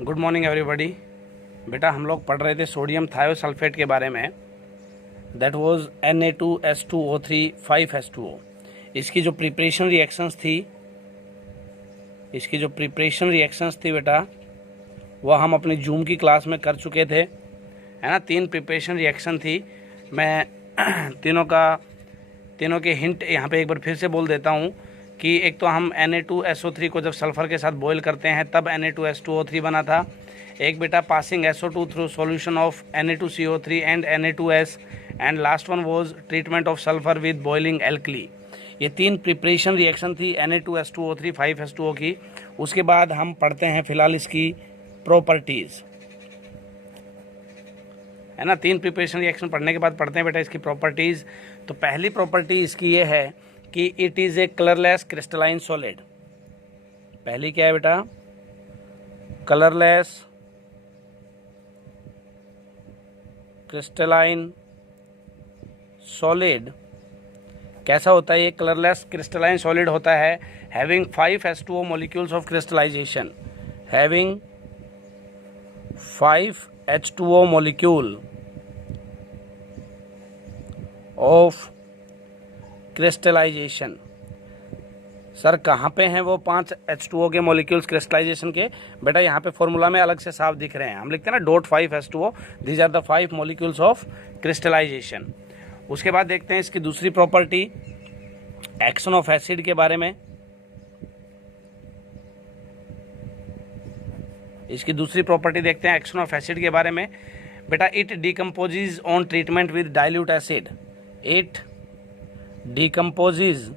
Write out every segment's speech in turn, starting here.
Good morning everybody. बेटा हम लोग पढ़ रहे थे सोडियम थायोसल्फेट के बारे में। That was Na2S2O3 5H2O। इसकी जो प्रिपरेशन रिएक्शंस थी बेटा, वो हम अपनी जूम की क्लास में कर चुके थे, है ना। 3 प्रिपरेशन रिएक्शन थी। मैं तीनों के हिंट यहाँ पे एक बार फिर से बोल देता हूँ कि एक तो हम Na2SO3 को जब सल्फ़र के साथ बॉयल करते हैं तब Na2S2O3 बना था। एक बेटा passing SO2 through solution of Na2CO3 and Na2S, and last one was treatment of sulphur with boiling alkali. ये 3 प्रिपरेशन रिएक्शन थी Na2S2O3 5H2O की। उसके बाद हम पढ़ते हैं फिलहाल इसकी प्रॉपर्टीज़, है ना। 3 प्रिपरेशन रिएक्शन पढ़ने के बाद पढ़ते हैं बेटा इसकी प्रॉपर्टीज़। तो पहली प्रॉपर्टी इसकी ये है कि it is a colourless crystalline solid. पहली क्या है बेटा? Colourless crystalline solid. कैसा होता है ये? कलरलेस क्रिस्टलाइन सॉलिड होता है having 5H2O molecules of crystallisation, having 5H2O molecule of crystallisation. Sir कहाँ पे हैं वो 5H2O के मॉलिक्यूल्स क्रिस्टलाइजेशन के? बेटा यहाँ पे फॉर्मूला में अलग से साफ दिख रहे हैं, हम लिखते हैं ना .5H2O, these are the 5 molecules of crystallisation. उसके बाद देखते हैं इसकी दूसरी प्रॉपर्टी, एक्शन ऑफ एसिड के बारे में। इसकी दूसरी प्रॉपर्टी देखते हैं एक्शन ऑफ एसिड के बारे में। बेटा it decomposes on treatment with dilute acid. It decomposes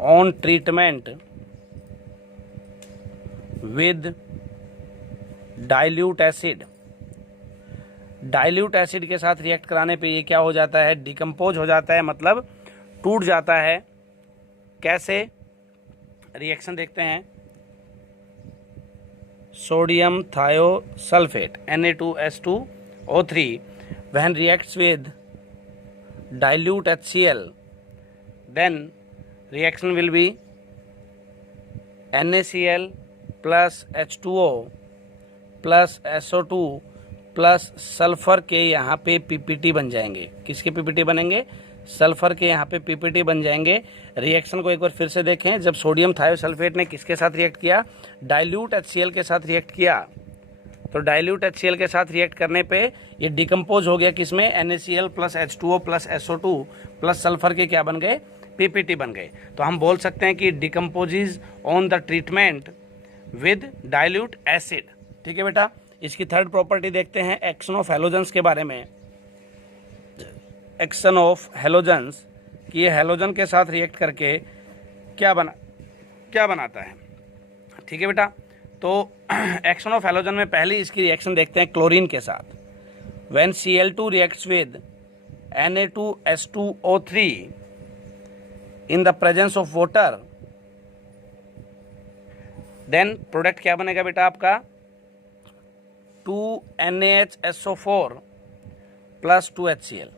on treatment with dilute acid. Dilute acid के साथ रिएक्ट कराने पे ये क्या हो जाता है? डिकम्पोज हो जाता है, मतलब टूट जाता है। कैसे? रिएक्शन देखते हैं। Sodium thiosulphate Na2S2O3 when reacts with dilute HCl, then reaction will be NaCl plus H2O plus SO2 plus sulphur के यहाँ पे पीपीटी बन जाएंगे। किसके पीपीटी बनेंगे? सल्फ़र के यहाँ पे पीपीटी बन जाएंगे। रिएक्शन को एक बार फिर से देखें। जब सोडियम थायोसल्फेट ने किसके साथ रिएक्ट किया? डाइल्यूट HCl के साथ रिएक्ट किया। तो डाइल्यूट HCl के साथ रिएक्ट करने पे ये डिकम्पोज हो गया किसमें? NaCl plus H2O plus SO2 plus sulphur के क्या बन गए? पीपीटी बन गए। तो हम बोल सकते हैं कि decomposes on the treatment with dilute acid. ठीक है बेटा। इसकी थर्ड प्रॉपर्टी देखते हैं एक्शन ऑफ हेलोजेंस के बारे में। एक्शन ऑफ हेलोजेंस कि ये हेलोजन के साथ रिएक्ट करके क्या बनाता है। ठीक है बेटा। तो एक्शन ऑफ हेलोजन में पहली इसकी रिएक्शन देखते हैं क्लोरीन के साथ। When Cl2 reacts with Na2S2O3 in the presence of water, then product क्या बनेगा बेटा आपका? 2NaHSO4 plus 2HCl।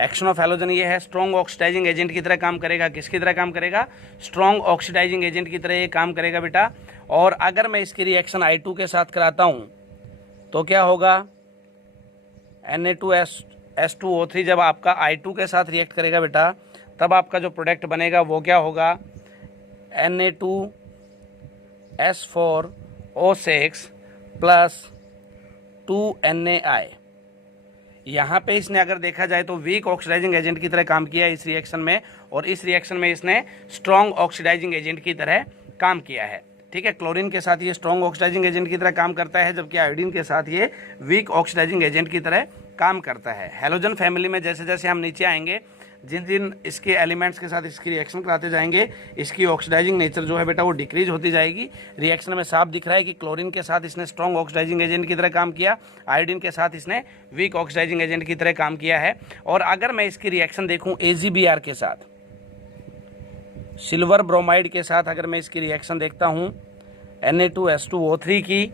Action of halogen ये है, स्ट्रॉन्ग ऑक्सीडाइजिंग एजेंट की तरह काम करेगा। किसकी तरह काम करेगा? स्ट्रॉन्ग ऑक्सीडाइजिंग एजेंट की तरह ये काम करेगा बेटा। और अगर मैं इसकी रिएक्शन I2 के साथ कराता हूँ तो क्या होगा? Na2S2O3 जब आपका I2 के साथ रिएक्ट करेगा बेटा, तब आपका जो प्रोडक्ट बनेगा वो क्या होगा? Na2S4O6 plus 2NaI। यहाँ पे इसने अगर देखा जाए तो वीक ऑक्सीडाइजिंग एजेंट की तरह काम किया है इस रिएक्शन में, और इस रिएक्शन में इसने स्ट्रॉन्ग ऑक्सीडाइजिंग एजेंट की तरह काम किया है। ठीक है। क्लोरीन के साथ ये स्ट्रॉन्ग ऑक्सीडाइजिंग एजेंट की तरह काम करता है, जबकि आयोडीन के साथ ये वीक ऑक्सीडाइजिंग एजेंट की तरह काम करता है। हेलोजन फैमिली में जैसे जैसे हम नीचे आएंगे, जिन जिन इसके एलिमेंट्स के साथ इसकी रिएक्शन कराते जाएंगे, इसकी ऑक्सीडाइजिंग नेचर जो है बेटा वो डिक्रीज होती जाएगी। रिएक्शन में साफ दिख रहा है कि क्लोरीन के साथ इसने स्ट्रॉन्ग ऑक्सीडाइजिंग एजेंट की तरह काम किया, आयोडीन के साथ इसने वीक ऑक्सीडाइजिंग एजेंट की तरह काम किया है। और अगर मैं इसकी रिएक्शन देखूं AgBr के साथ, सिल्वर ब्रोमाइड के साथ अगर मैं इसकी रिएक्शन देखता हूं Na2S2O3 की,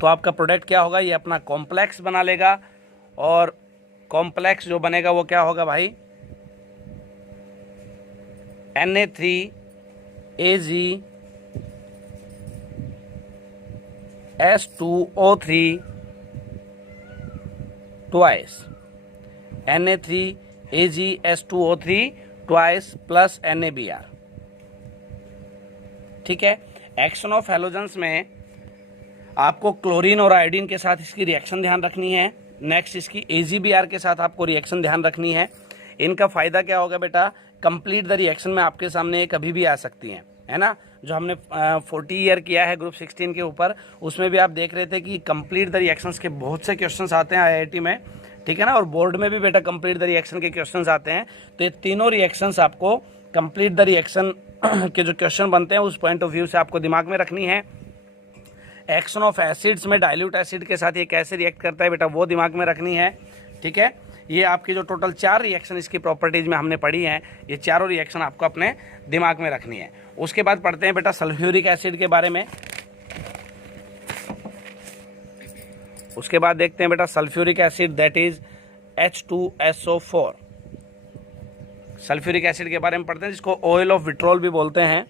तो आपका प्रोडक्ट क्या होगा? ये अपना कॉम्प्लेक्स बना लेगा, और कॉम्प्लेक्स जो बनेगा वो क्या होगा भाई? Na3 AgSO3 twice Na3AgS2O3 twice plus NaBr। ठीक है। एक्शन ऑफ हैलोजेंस में आपको क्लोरीन और आयोडीन के साथ इसकी रिएक्शन ध्यान रखनी है। नेक्स्ट इसकी AgBr के साथ आपको रिएक्शन ध्यान रखनी है। इनका फ़ायदा क्या होगा बेटा, कंप्लीट द रिएक्शन में आपके सामने ये कभी भी आ सकती हैं, है ना। जो हमने 40 ईयर किया है ग्रुप 16 के ऊपर, उसमें भी आप देख रहे थे कि कंप्लीट द रिएक्शंस के बहुत से क्वेश्चंस आते हैं IIT में, ठीक है ना। और बोर्ड में भी बेटा कंप्लीट द रिएक्शन के क्वेश्चंस आते हैं। तो ये तीनों रिएक्शंस आपको कंप्लीट द रिएक्शन के जो क्वेश्चन बनते हैं उस पॉइंट ऑफ व्यू से आपको दिमाग में रखनी है। एक्शन ऑफ एसिड्स में डाइल्यूट एसिड के साथ ये कैसे रिएक्ट करता है बेटा, वो दिमाग में रखनी है। ठीक है। ये आपकी जो टोटल 4 रिएक्शन इसकी प्रॉपर्टीज में हमने पढ़ी हैं, ये चारों रिएक्शन आपको अपने दिमाग में रखनी है। उसके बाद पढ़ते हैं बेटा सल्फ्यूरिक एसिड के बारे में। उसके बाद देखते हैं बेटा sulphuric acid that is H2SO4। Sulphuric acid के बारे में पढ़ते हैं, जिसको ऑयल ऑफ विट्रोल भी बोलते हैं।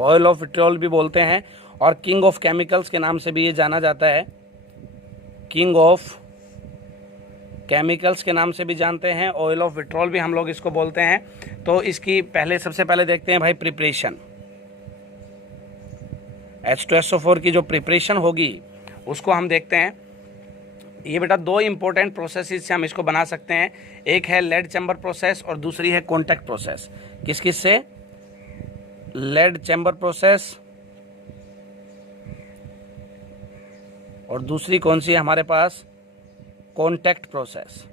ऑयल ऑफ विट्रोल भी बोलते हैं और किंग ऑफ केमिकल्स के नाम से भी ये जाना जाता है। किंग ऑफ केमिकल्स के नाम से भी जानते हैं, ऑयल ऑफ विट्रोल भी हम लोग इसको बोलते हैं। तो इसकी सबसे पहले देखते हैं भाई प्रिपरेशन। H2SO4 की जो प्रिपरेशन होगी उसको हम देखते हैं। ये बेटा 2 इंपॉर्टेंट प्रोसेसेस से हम इसको बना सकते हैं। एक है लेड चैम्बर प्रोसेस और दूसरी है कॉन्टैक्ट प्रोसेस। किस से? लेड चैम्बर प्रोसेस और दूसरी कौन सी है हमारे पास? Contact process.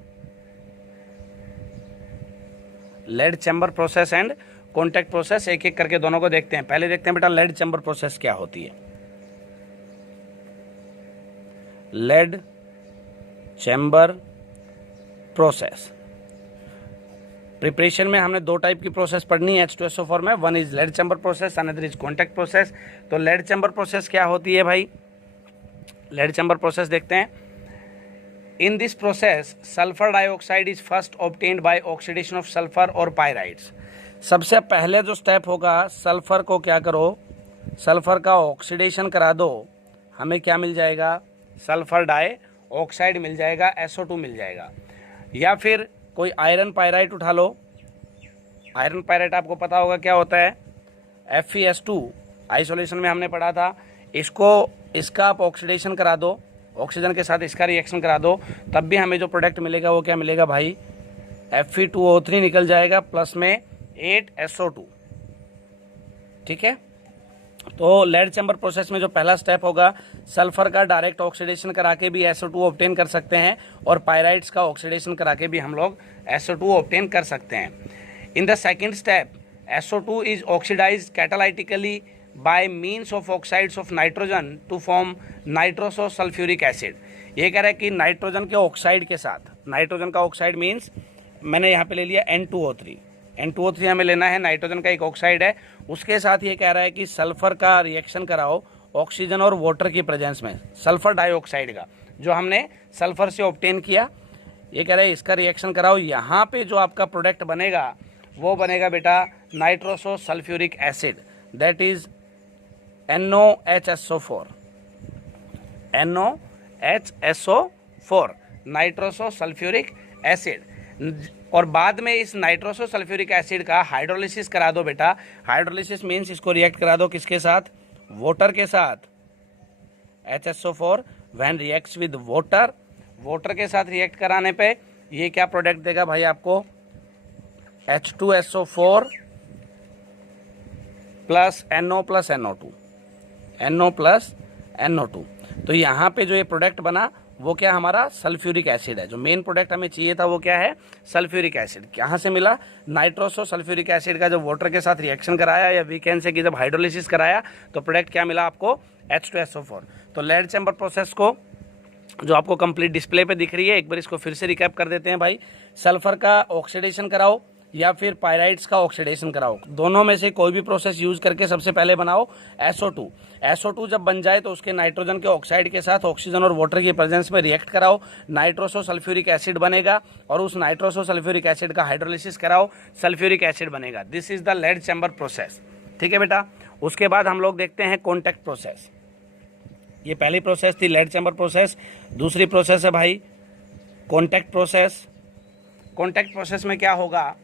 Lead chamber process and contact process, एक एक करके दोनों को देखते हैं। पहले देखते हैं बेटा लेड चैम्बर प्रोसेस क्या होती है। लेड चैम्बर प्रोसेस प्रिपरेशन में हमने 2 टाइप की प्रोसेस पढ़नी है H2SO4 में। One is lead chamber process, another is contact process. तो लेड चैम्बर प्रोसेस क्या होती है भाई? लेड चैम्बर प्रोसेस देखते हैं। In this process sulphur dioxide is first obtained by oxidation of sulphur और पायराइड्स। सबसे पहले जो स्टेप होगा, सल्फर को क्या करो, सल्फर का ऑक्सीडेशन करा दो। हमें क्या मिल जाएगा? सल्फर डाइऑक्साइड मिल जाएगा, SO2 मिल जाएगा। या फिर कोई आयरन पायराइट उठा लो। आयरन पायराइट आपको पता होगा क्या होता है, FeS2 आइसोलेशन में हमने पढ़ा था। इसका आप ऑक्सीडेशन करा दो, ऑक्सीजन के साथ इसका रिएक्शन करा दो, तब भी हमें जो प्रोडक्ट मिलेगा वो क्या मिलेगा भाई? Fe2O3 निकल जाएगा प्लस में 8SO2। ठीक है। तो लेड चैम्बर प्रोसेस में जो पहला स्टेप होगा, सल्फर का डायरेक्ट ऑक्सीडेशन करा के भी SO2 ऑब्टेन कर सकते हैं और पायराइड्स का ऑक्सीडेशन करा के भी हम लोग SO2 ऑब्टेन कर सकते हैं। In the second step SO2 is oxidize catalytically by means of oxides of nitrogen to form nitroso sulphuric acid. ये कह रहा है कि नाइट्रोजन के ऑक्साइड के साथ, नाइट्रोजन का ऑक्साइड मीन्स मैंने यहाँ पे ले लिया N2O3। N2O3 हमें लेना है, नाइट्रोजन का एक ऑक्साइड है। उसके साथ ये कह रहा है कि सल्फर का रिएक्शन कराओ ऑक्सीजन और वाटर की प्रेजेंस में, सल्फर डाइऑक्साइड का जो हमने सल्फर से ऑब्टेन किया। ये कह रहा है इसका रिएक्शन कराओ। यहाँ पे जो आपका प्रोडक्ट बनेगा वो बनेगा बेटा nitroso sulphuric acid, that is NOHSO4। NOHSO4 nitroso sulphuric acid. और बाद में इस नाइट्रोसो सल्फ्यूरिक एसिड का हाइड्रोलिसिस करा दो बेटा। हाइड्रोलिसिस मीन्स इसको रिएक्ट करा दो किसके साथ? वाटर के साथ। HSO4 when reacts with water, water के साथ रिएक्ट कराने पे ये क्या प्रोडक्ट देगा भाई आपको? H2SO4 plus NO plus NO2, NO plus NO2। तो यहाँ पे जो ये प्रोडक्ट बना वो क्या हमारा? सल्फ्यूरिक एसिड है। जो मेन प्रोडक्ट हमें चाहिए था वो क्या है? Sulphuric acid. कहाँ से मिला? नाइट्रोसो सल्फ्यूरिक एसिड का जब वाटर के साथ रिएक्शन कराया या वी कैन से कि जब हाइड्रोलिसिस कराया तो प्रोडक्ट क्या मिला आपको? H2SO4। तो लेड चैम्बर प्रोसेस को जो आपको कंप्लीट डिस्प्ले पे दिख रही है, एक बार इसको फिर से रिकैप कर देते हैं भाई। सल्फर का ऑक्सीडेशन कराओ, या फिर पायराइड्स का ऑक्सीडेशन कराओ। दोनों में से कोई भी प्रोसेस यूज करके सबसे पहले बनाओ SO2। SO2 जब बन जाए तो उसके नाइट्रोजन के ऑक्साइड के साथ ऑक्सीजन और वाटर की प्रेजेंस में रिएक्ट कराओ, नाइट्रोसो सल्फ्यूरिक एसिड बनेगा और उस नाइट्रोसो सल्फ्यूरिक एसिड का हाइड्रोलिसिस कराओ, सल्फ्यूरिक एसिड बनेगा। This is the lead chamber process. ठीक है बेटा। उसके बाद हम लोग देखते हैं कॉन्टैक्ट प्रोसेस। ये पहली प्रोसेस थी लेड चैम्बर प्रोसेस। दूसरी प्रोसेस है भाई कॉन्टैक्ट प्रोसेस। कॉन्टैक्ट प्रोसेस में क्या होगा,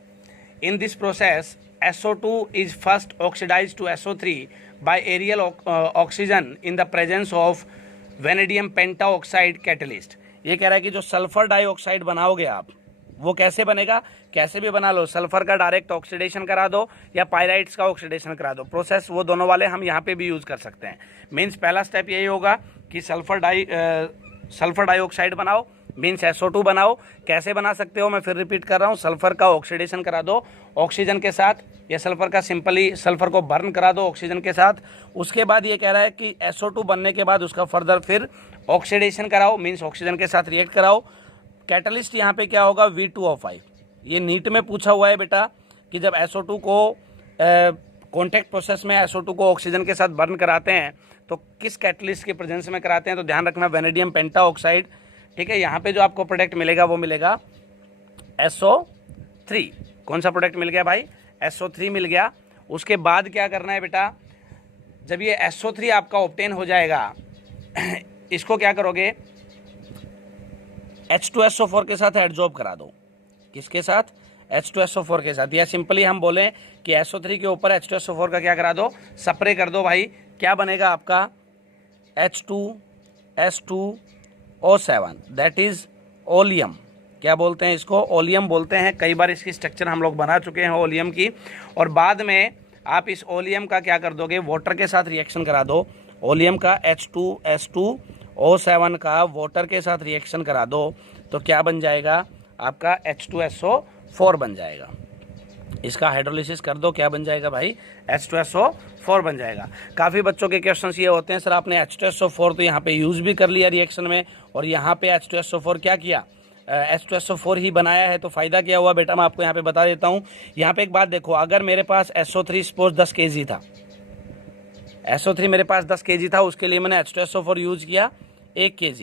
इन this process SO2 is first oxidized to SO3 by aerial oxygen in the presence of vanadium pentaoxide catalyst। ये कह रहा है कि जो सल्फर डाइऑक्साइड बनाओगे आप वो कैसे बनेगा, कैसे भी बना लो, सल्फर का डायरेक्ट ऑक्सीडेशन करा दो या पायराइड्स का ऑक्सीडेशन करा दो। प्रोसेस वो दोनों वाले हम यहाँ पे भी यूज कर सकते हैं। मीन्स पहला स्टेप यही होगा कि सल्फर डाइऑक्साइड बनाओ, मीन्स SO2 बनाओ। कैसे बना सकते हो मैं फिर रिपीट कर रहा हूँ, सल्फर का ऑक्सीडेशन करा दो ऑक्सीजन के साथ, या सल्फर का सिंपली सल्फर को बर्न करा दो ऑक्सीजन के साथ। उसके बाद ये कह रहा है कि SO2 बनने के बाद उसका फर्दर फिर ऑक्सीडेशन कराओ, मीन्स ऑक्सीजन के साथ रिएक्ट कराओ। कैटलिस्ट यहाँ पे क्या होगा, V2O5। ये नीट में पूछा हुआ है बेटा कि जब SO2 को कॉन्टैक्ट प्रोसेस में SO2 को ऑक्सीजन के साथ बर्न कराते हैं तो किस कैटलिस्ट के प्रेजेंस में कराते हैं, तो ध्यान रखना वेनेडियम पेंटाऑक्साइड। ठीक है। यहाँ पे जो आपको प्रोडक्ट मिलेगा वो मिलेगा SO3। कौन सा प्रोडक्ट मिल गया भाई, SO3 मिल गया। उसके बाद क्या करना है बेटा, जब ये SO3 आपका ऑब्टेन हो जाएगा इसको क्या करोगे, H2SO4 के साथ एडजॉर्ब करा दो। किसके साथ, H2SO4 के साथ। या सिंपली हम बोलें कि SO3 के ऊपर H2SO4 का क्या करा दो, स्प्रे कर दो भाई। क्या बनेगा आपका H2S2O7, दैट इज ओलियम। क्या बोलते हैं इसको, ओलियम बोलते हैं। कई बार इसकी स्ट्रक्चर हम लोग बना चुके हैं ओलियम की। और बाद में आप इस ओलियम का क्या कर दोगे, वाटर के साथ रिएक्शन करा दो। ओलियम का H2S2O7 का वाटर के साथ रिएक्शन करा दो तो क्या बन जाएगा आपका H2SO4 बन जाएगा। इसका हाइड्रोलिसिस कर दो, क्या बन जाएगा भाई, H2SO4 बन जाएगा। काफ़ी बच्चों के क्वेश्चंस ये होते हैं, सर आपने H2SO4 तो यहाँ पे यूज़ भी कर लिया रिएक्शन में और यहाँ पे H2SO4 क्या किया, H2SO4 ही बनाया है, तो फ़ायदा क्या हुआ बेटा, मैं आपको यहाँ पे बता देता हूँ। यहाँ पे एक बात देखो, अगर मेरे पास SO3 सपोज 10 kg था, SO3 मेरे पास 10 kg था, उसके लिए मैंने H2SO4 यूज़ किया 1 kg,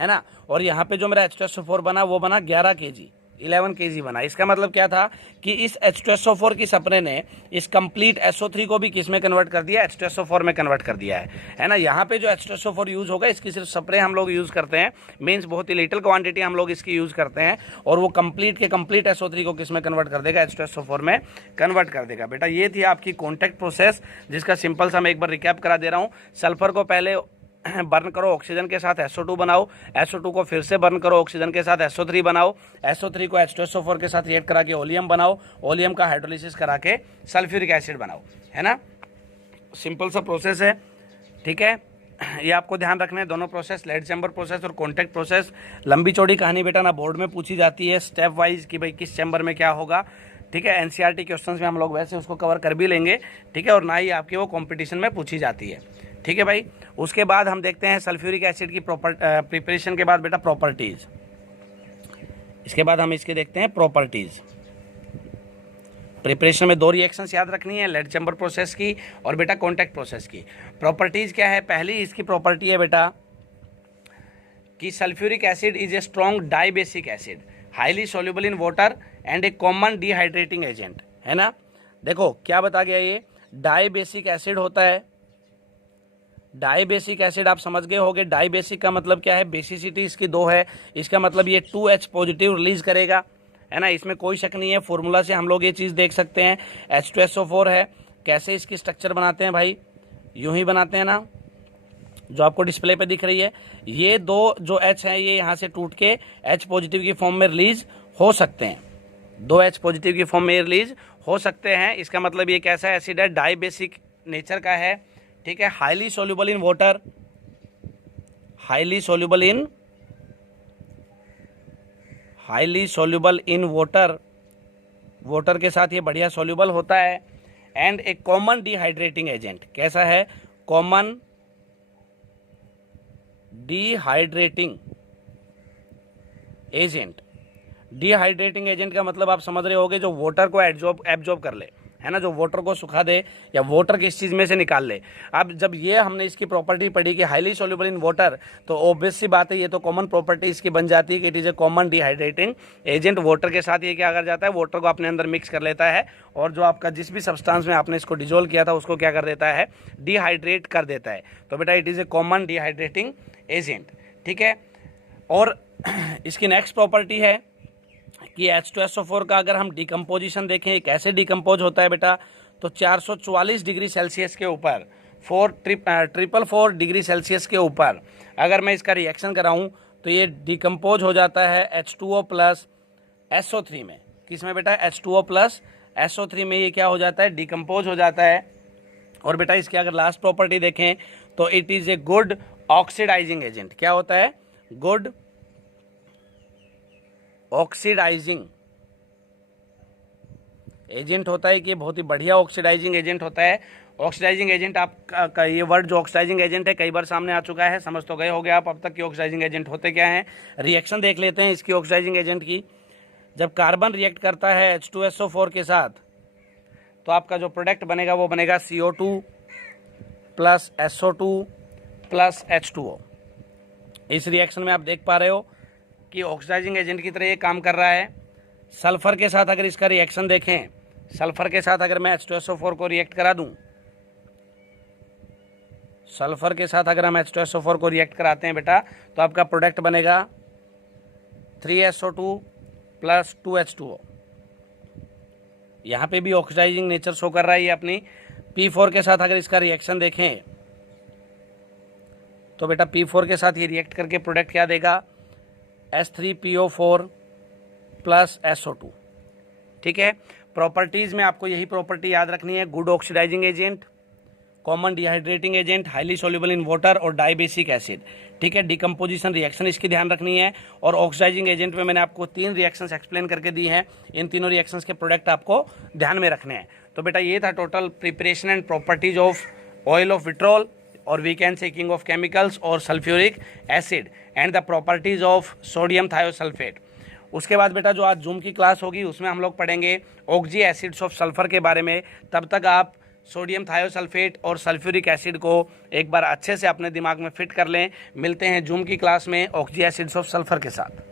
है ना। और यहाँ पे जो मेरा H2SO4 बना वो बना 11 kg, 11 kg बना। इसका मतलब क्या था कि इस H2SO4 की स्प्रे ने इस कंप्लीट SO3 को भी किस में कन्वर्ट कर दिया, H2SO4 में कन्वर्ट कर दिया है ना। यहाँ पे जो H2SO4 यूज़ होगा इसकी सिर्फ स्प्रे हम लोग यूज़ करते हैं, मीन्स बहुत ही लिटिल क्वांटिटी हम लोग इसकी यूज़ करते हैं और वो कंप्लीट के कंप्लीट SO3 को किस में कन्वर्ट कर देगा, H2SO4 में कन्वर्ट कर देगा। बेटा ये थी आपकी कॉन्टैक्ट प्रोसेस, जिसका सिंपल सा मैं एक बार रिकैप करा दे रहा हूँ। सल्फर को पहले बर्न करो, ऑक्सीजन के साथ SO2 बनाओ, SO2 को फिर से बर्न करो, ऑक्सीजन के साथ SO3 बनाओ, SO3 को H2SO4 के साथ रिएक्ट करा के ओलियम बनाओ, ओलियम का हाइड्रोलिसिस करा के सल्फ्यूरिक एसिड बनाओ, है ना। सिंपल सा प्रोसेस है, ठीक है। ये आपको ध्यान रखना है, दोनों प्रोसेस, लेड चैम्बर प्रोसेस और कॉन्टैक्ट प्रोसेस। लंबी चौड़ी कहानी बेटा ना बोर्ड में पूछी जाती है स्टेप वाइज कि भाई किस चैम्बर में क्या होगा, ठीक है। NCERT क्वेश्चंस में हम लोग वैसे उसको कवर कर भी लेंगे, ठीक है, और ना ही आपकी वो कंपटीशन में पूछी जाती है, ठीक है भाई। उसके बाद हम देखते हैं सल्फ्यूरिक एसिड की प्रिपरेशन के बाद बेटा प्रॉपर्टीज। इसके बाद हम इसके देखते हैं प्रॉपर्टीज। प्रिपरेशन में 2 रिएक्शंस याद रखनी है, लेड चैम्बर प्रोसेस की और बेटा कॉन्टैक्ट प्रोसेस की। प्रॉपर्टीज क्या है, पहली इसकी प्रॉपर्टी है बेटा कि sulphuric acid is a strong dibasic acid, highly soluble in water and A common dehydrating agent, है ना। देखो क्या बता गया, ये डाइबेसिक एसिड होता है। डाइबेसिक एसिड आप समझ गए होंगे, डाइबेसिक का मतलब क्या है, बेसिसिटी इसकी 2 है, इसका मतलब ये 2H पॉजिटिव रिलीज करेगा, है ना। इसमें कोई शक नहीं है, फॉर्मूला से हम लोग ये चीज़ देख सकते हैं। H2SO4 है, कैसे इसकी स्ट्रक्चर बनाते हैं भाई, यूं ही बनाते हैं ना, जो आपको डिस्प्ले पे दिख रही है। ये 2 जो H हैं ये यहाँ से टूट के H पॉजिटिव की फॉर्म में रिलीज हो सकते हैं, 2H पॉजिटिव की फॉर्म में रिलीज हो सकते हैं। इसका मतलब ये कैसा एसिड है, डाइबेसिक नेचर का है, ठीक है। Highly soluble in water, highly soluble in water, water के साथ ये बढ़िया सॉल्युबल होता है। And A common dehydrating agent, कैसा है, common dehydrating agent. Dehydrating agent का मतलब आप समझ रहे होगे जो वाटर को एब्जॉर्ब कर ले, है ना, जो वाटर को सुखा दे या वाटर किस चीज़ में से निकाल ले। अब जब ये हमने इसकी प्रॉपर्टी पढ़ी कि हाईली सॉल्युबल इन वाटर, तो ऑब्वियस सी बात है ये तो कॉमन प्रॉपर्टी इसकी बन जाती है कि it is A common dehydrating agent. Water के साथ ये क्या कर जाता है, वाटर को अपने अंदर मिक्स कर लेता है और जो आपका जिस भी सब्सटेंस में आपने इसको डिजोल्व किया था उसको क्या कर देता है, डिहाइड्रेट कर देता है। तो बेटा it is A common dehydrating agent, ठीक है। और इसकी नेक्स्ट प्रॉपर्टी है कि H2SO4 का अगर हम डिकम्पोजिशन देखें कैसे डिकम्पोज होता है बेटा, तो 444 डिग्री सेल्सियस के ऊपर 444 डिग्री सेल्सियस के ऊपर अगर मैं इसका रिएक्शन कराऊं तो ये डिकम्पोज हो जाता है H2O प्लस SO3 में। किस में बेटा, H2O प्लस SO3 में ये क्या हो जाता है, डिकम्पोज हो जाता है। और बेटा इसकी अगर लास्ट प्रॉपर्टी देखें तो it is a good oxidising agent. क्या होता है, गुड ऑक्सीडाइजिंग एजेंट होता है कि बहुत ही बढ़िया ऑक्सीडाइजिंग एजेंट होता है। ऑक्सीडाइजिंग एजेंट आपका ये वर्ड जो ऑक्सीडाइजिंग एजेंट है कई बार सामने आ चुका है, समझ तो गए होगे आप अब तक कि ऑक्सीडाइजिंग एजेंट होते क्या हैं। रिएक्शन देख लेते हैं इसकी ऑक्सीडाइजिंग एजेंट की। जब कार्बन रिएक्ट करता है H2SO4 के साथ तो आपका जो प्रोडक्ट बनेगा वो बनेगा CO2 plus SO2 plus H2O। इस रिएक्शन में आप देख पा रहे हो कि ऑक्सीडाइजिंग एजेंट की तरह ये काम कर रहा है। सल्फर के साथ अगर इसका रिएक्शन देखें, सल्फर के साथ अगर मैं H2SO4 को रिएक्ट करा दूं, सल्फर के साथ अगर हम H2SO4 को रिएक्ट कराते हैं बेटा तो आपका प्रोडक्ट बनेगा 3SO2 प्लस 2H2O। यहाँ पे भी ऑक्सीडाइजिंग नेचर शो कर रहा है ये अपनी। P4 के साथ अगर इसका रिएक्शन देखें तो बेटा P4 के साथ ये रिएक्ट करके प्रोडक्ट क्या देगा, H3PO4 प्लस SO2, ठीक है। प्रॉपर्टीज़ में आपको यही प्रॉपर्टी याद रखनी है, good oxidising agent, common dehydrating agent, highly soluble in water और डाइबेसिक एसिड, ठीक है। डिकम्पोजिशन रिएक्शन इसकी ध्यान रखनी है। और ऑक्सीडाइजिंग एजेंट में मैंने आपको 3 रिएक्शंस एक्सप्लेन करके दी हैं, इन तीनों रिएक्शंस के प्रोडक्ट आपको ध्यान में रखने हैं। तो बेटा ये था total preparation and properties of oil of vitriol और we can say king of chemicals और sulphuric acid and the properties of sodium thiosulphate. उसके बाद बेटा जो आज जूम की क्लास होगी उसमें हम लोग पढ़ेंगे ऑक्जी एसिड्स ऑफ सल्फर के बारे में। तब तक आप सोडियम थायोसल्फेट और सल्फ्यूरिक एसिड को एक बार अच्छे से अपने दिमाग में फिट कर लें। मिलते हैं जूम की क्लास में ऑक्जी एसिड्स ऑफ सल्फर के साथ।